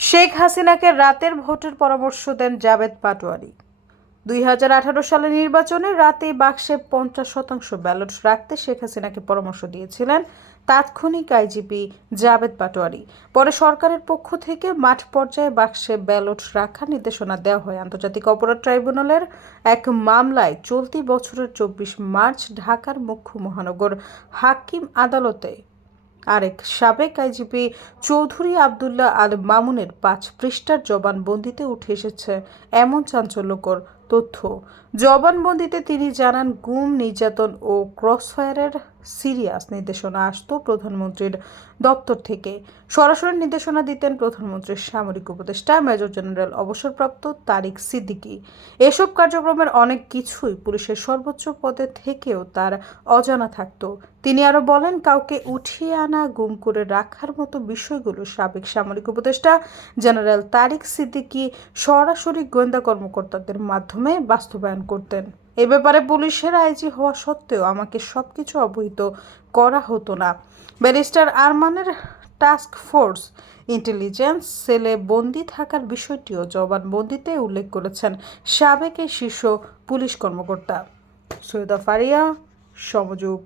শেখ হাসিনাকে রাতের ভোটের পরামর্শ দেন জাভেদ পাটোয়ারি। 2018 সালের নির্বাচনে রাতেই বাক্সে 50% ব্যালট রাখতে শেখ হাসিনাকে পরামর্শ দিয়েছিলেন তাৎক্ষণিক আইজিপি জাভেদ পাটোয়ারি। পরে সরকারের পক্ষ থেকে মাঠ পর্যায়ে বাক্সে ব্যালট রাখার নির্দেশনা দেওয়া হয়। আন্তর্জাতিক অপরাধ ট্রাইব্যুনালের এক মামলায় চলতি বছরের 24 মার্চ ঢাকার মুখ্য মহানগর হাকিম আদালতে আরেক সাবেক আইজিপি চৌধুরী আবদুল্লাহ আল মামুনের 5 পৃষ্ঠার জবানবন্দিতে উঠে এসেছে এমন চাঞ্চল্যকর তথ্য। জবানবন্দিতে তিনি জানান, গুম, নির্যাতন ও ক্রসফায়ারের সিরিয়াস নির্দেশনা আসতো প্রধানমন্ত্রীর দপ্তর থেকে। সরাসরি নির্দেশনা দিতেন প্রধানমন্ত্রীর সামরিক উপদেষ্টা মেজর জেনারেল অবসরপ্রাপ্ত তারিক সিদ্দিকী। এসব কার্যক্রমের অনেক কিছুই পুলিশের সর্বোচ্চ পদে থেকেও তার অজানা থাকতো। তিনি আরও বলেন, কাউকে উঠিয়ে আনা, গুম করে রাখার মতো বিষয়গুলো সাবেক সামরিক উপদেষ্টা জেনারেল তারিক সিদ্দিকী সরাসরি গোয়েন্দা কর্মকর্তাদের মাধ্যমে বাস্তবায়ন করতেন। এ ব্যাপারে পুলিশের আইজি হওয়া সত্ত্বেও আমাকে সবকিছু অবহিত করা হতো না। ব্যারিস্টার আরমানের টাস্ক ফোর্স ইন্টেলিজেন্স সেলে বন্দী থাকার বিষয়টিও জবানবন্দিতে উল্লেখ করেছেন সাবেক এই শীর্ষ পুলিশ কর্মকর্তা। সৈয়দা ফারিয়া, সমযোগ।